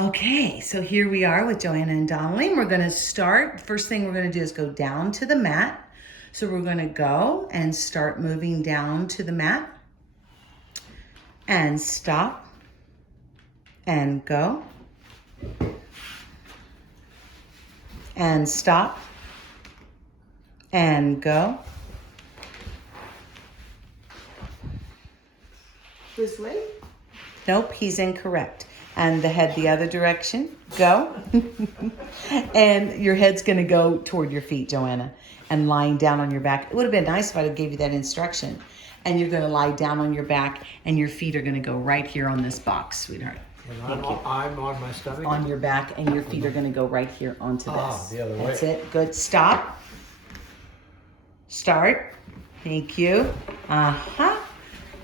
Okay, so here we are with Joanna and Donnelly. We're going to start. First thing we're going to do is go down to the mat. So we're going to go and start moving down to the mat and stop and go and stop and go. This way? Nope, he's incorrect. And the head the other direction. Go. And your head's going to go toward your feet, Joanna, and lying down on your back. It would have been nice if I had gave you that instruction. And you're going to lie down on your back, and your feet are going to go right here on this box, sweetheart. And I'm on my stomach? On your back, and your feet are going to go right here onto this. The other way. That's it. Good. Stop. Start. Thank you.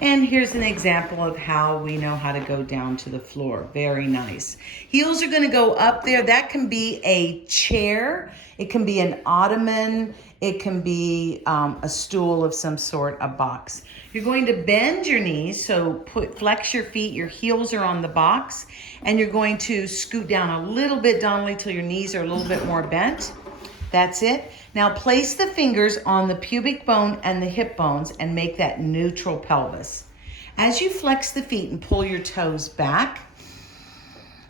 And here's an example of how we know how to go down to the floor. Very nice. Heels are going to go up there. That can be a chair. It can be an ottoman. It can be a stool of some sort, a box. You're going to bend your knees, so flex your feet. Your heels are on the box. And you're going to scoot down a little bit, Donnelly, till your knees are a little bit more bent. That's it. Now place the fingers on the pubic bone and the hip bones and make that neutral pelvis. As you flex the feet and pull your toes back,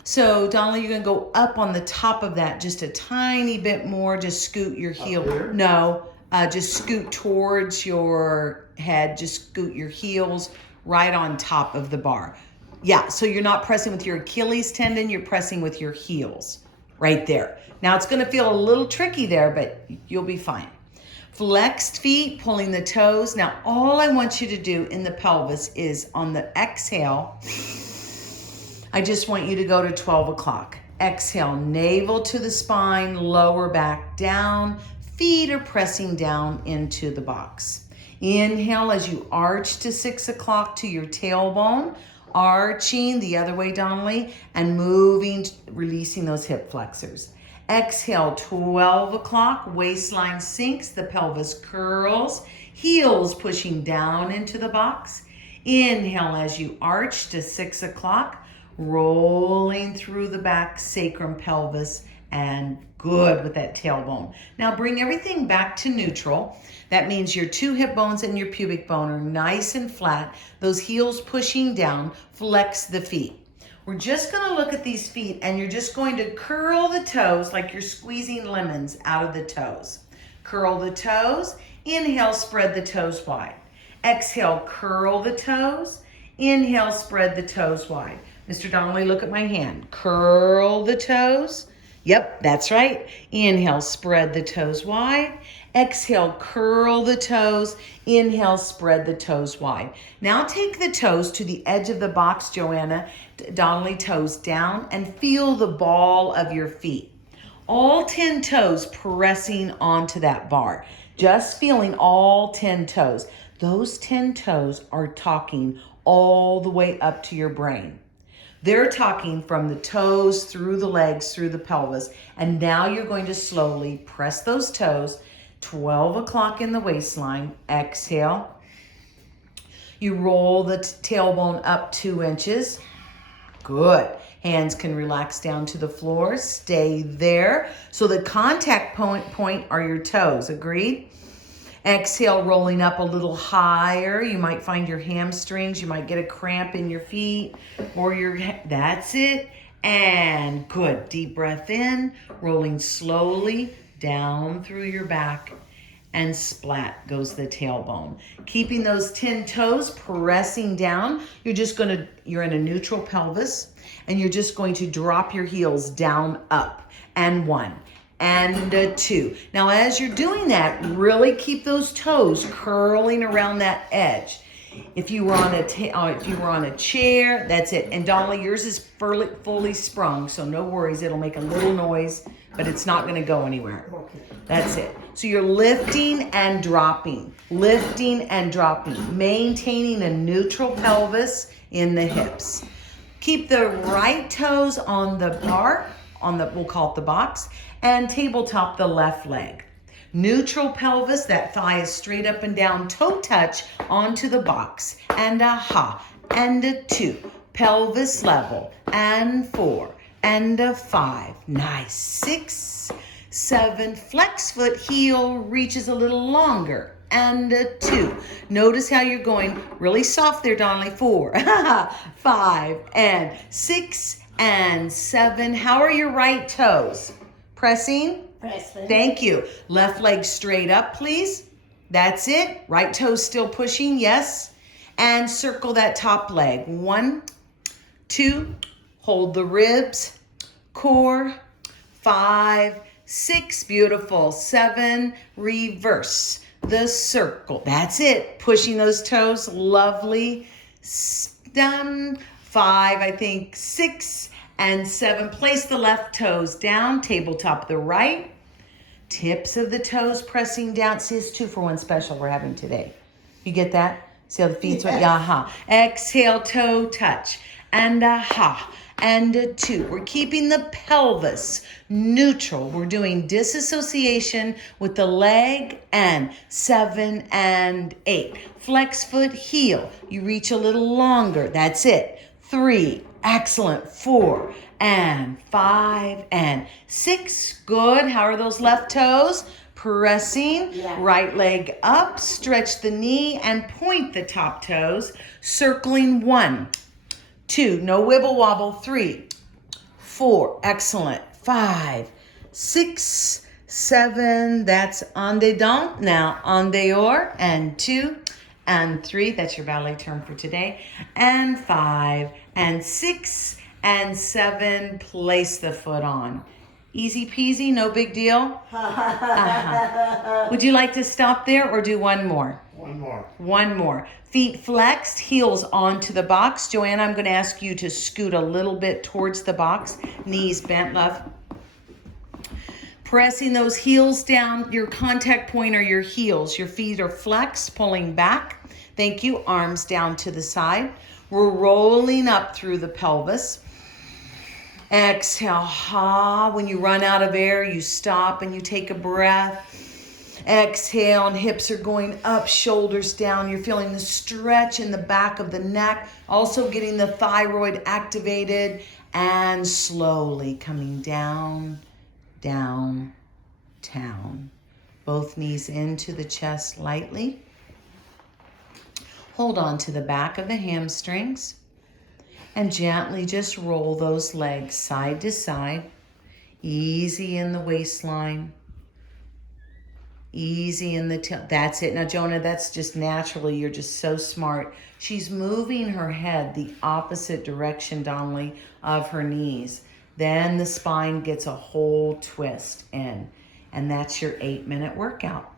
so Donnelly, you're going to go up on the top of that just a tiny bit more. Just scoot your heel. No, just scoot towards your head. Just scoot your heels right on top of the bar. Yeah, so you're not pressing with your Achilles tendon. You're pressing with your heels. Right there. Now it's going to feel a little tricky there, but you'll be fine. Flexed feet, pulling the toes. Now all I want you to do in the pelvis is on the exhale, I just want you to go to 12 o'clock. Exhale, navel to the spine, lower back down. Feet are pressing down into the box. Inhale as you arch to 6 o'clock to your tailbone. Arching the other way, Donnelly, and moving, releasing those hip flexors. Exhale, 12 o'clock, waistline sinks, the pelvis curls, heels pushing down into the box. Inhale as you arch to 6 o'clock, rolling through the back, sacrum, pelvis, and good with that tailbone. Now bring everything back to neutral. That means your two hip bones and your pubic bone are nice and flat. Those heels pushing down, flex the feet. We're just going to look at these feet and you're just going to curl the toes like you're squeezing lemons out of the toes. Curl the toes. Inhale, spread the toes wide. Exhale, curl the toes. Inhale, spread the toes wide. Mr. Donnelly, look at my hand. Curl the toes. Yep, that's right. Inhale, spread the toes wide. Exhale, curl the toes. Inhale, spread the toes wide. Now take the toes to the edge of the box, Joanna. Donnelly, toes down, and feel the ball of your feet. All 10 toes pressing onto that bar. Just feeling all 10 toes. Those 10 toes are talking all the way up to your brain. They're talking from the toes, through the legs, through the pelvis. And now you're going to slowly press those toes. 12 o'clock in the waistline. Exhale. You roll the tailbone up 2 inches. Good. Hands can relax down to the floor. Stay there. So the contact point are your toes. Agreed? Exhale, rolling up a little higher. You might find your hamstrings. You might get a cramp in your feet or your head. That's it. And good. Deep breath in, rolling slowly down through your back, and splat goes the tailbone. Keeping those 10 toes pressing down, you're in a neutral pelvis, and you're just going to drop your heels down, up, and 1. And 2. Now, as you're doing that, really keep those toes curling around that edge. If you were on a chair, that's it. And Donnelly, yours is fully sprung, so no worries. It'll make a little noise, but it's not going to go anywhere. That's it. So you're lifting and dropping, maintaining a neutral pelvis in the hips. Keep the right toes on the bar, we'll call it the box, and tabletop the left leg. Neutral pelvis, that thigh is straight up and down, toe touch onto the box. And a ha, and a 2, pelvis level, and 4, and a 5. Nice. 6, 7. Flex foot, heel reaches a little longer. And a 2. Notice how you're going really soft there, Donnelly. 4, 5, and 6, and 7. How are your right toes? Pressing? Pressing. Thank you. Left leg straight up, please. That's it. Right toes still pushing, yes. And circle that top leg. 1, 2, hold the ribs, core, 5, 6, beautiful, 7, reverse the circle. That's it. Pushing those toes, lovely. Done. 5, I think, 6, and 7. Place the left toes down, tabletop the right. Tips of the toes pressing down. See, it's 2 for 1 special we're having today. You get that? See how the feet went? Yeah, aha. Exhale, toe touch. And aha. And a 2. We're keeping the pelvis neutral. We're doing disassociation with the leg, and 7 and 8. Flex foot, heel. You reach a little longer. That's it. 3. Excellent. 4 and 5 and 6. Good. How are those left toes? Pressing. Yeah. Right leg up. Stretch the knee and point the top toes. Circling. 1, 2. No wibble wobble. 3, 4. Excellent. 5, 6, 7. That's en dedans. Now en dehors. And 2 and 3. That's your ballet term for today. And 5 and 6 and 7. Place the foot on. Easy peasy, no big deal. Would you like to stop there or do one more? One more. One more. Feet flexed, heels onto the box. Joanna, I'm going to ask you to scoot a little bit towards the box. Knees bent, love. Pressing those heels down. Your contact point are your heels. Your feet are flexed, pulling back. Thank you. Arms down to the side. We're rolling up through the pelvis. Exhale, ha. When you run out of air, you stop and you take a breath. Exhale, and hips are going up, shoulders down. You're feeling the stretch in the back of the neck, also getting the thyroid activated, and slowly coming down, down, down. Both knees into the chest lightly. Hold on to the back of the hamstrings and gently just roll those legs side to side. Easy in the waistline. Easy in the tail. That's it. Now, Jonah, that's just naturally. You're just so smart. She's moving her head the opposite direction, Donnelly, of her knees. Then the spine gets a whole twist in. And that's your 8-minute workout.